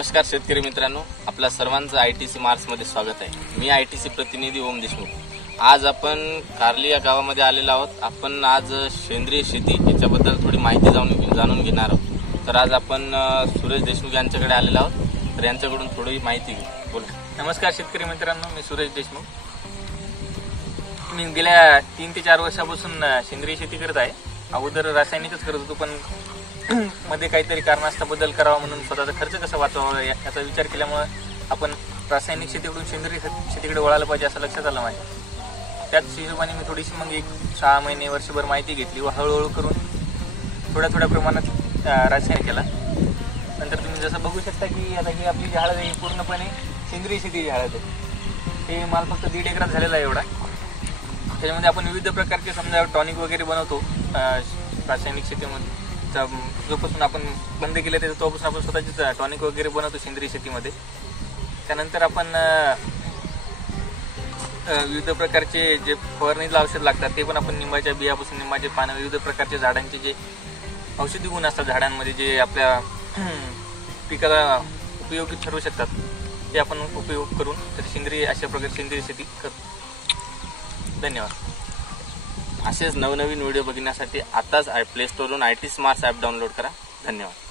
नमस्कार शेतकरी मित्रांनो, आपल्या सर्वांचं आयटीसी मार्क्समध्ये स्वागत आहे। मी आयटीसी प्रतिनिधी ओम देशमुख। आज आपण कारली या गावामध्ये आलेलो आहोत। आपण आज सेंद्रिय शेती याच्याबद्दल थोडी माहिती जाणून घेणार आहोत। तर आज आपण सुरेश देशमुख यांच्याकडे आलेलो आहोत, तर यांच्याकडून थोडी माहिती घेऊ। बोला। नमस्कार शेतकरी मित्रांनो, मी सुरेश देशमुख। मी गेल्या 3 ते 4 वर्षापासून सेंद्रिय शेती करत आहे। अगोदर रासायनिकच करत होतो, पण मध्ये काहीतरी कारणास्तव बदल करावा म्हणून स्वतःचा खर्च कसा वाचवावा याचा विचार केल्यामुळे आपण रासायनिक शेतीकडून सेंद्रिय शेतीकडे वळायला पाहिजे असं लक्षात आलं माझ्या। त्याच हिशोबाने मी थोडीशी मग 6 महिने वर्षभर माहिती घेतली व हळूहळू करून थोड्या प्रमाणात रासायनिक केला। नंतर तुम्ही जसं बघू शकता की आता ही आपली जी हळद आहे पूर्णपणे सेंद्रिय शेतीची हळद आहे। हे माल फक्त 1.5 एकरात झालेला आहे एवढा। त्याच्यामध्ये आपण विविध प्रकारचे समजा टॉनिक वगैरे बनवतो रासायनिक शेतीमध्ये। जोपासून आपण बंद केलं तेव्हापासून आपण स्वतःचीच टॉनिक वगैरे बनवतो सेंद्रिय शेतीमध्ये। त्यानंतर आपण विविध प्रकारचे जे फवारणीला औषध लागतात ते पण आपण निंबाच्या बियापासून, निंबाचे पानं, विविध प्रकारचे झाडांचे जे औषधी गुण असतात झाडांमध्ये जे आपल्या पिकाला उपयोगी ठरू शकतात ते आपण उपयोग करून तर अशा प्रकारे सेंद्रिय शेती करतो। धन्यवाद। असेच नवनवीन व्हिडिओ बघण्यासाठी आताच प्ले स्टोरवरून आयटीसी मार्क्स ॲप डाउनलोड करा। धन्यवाद।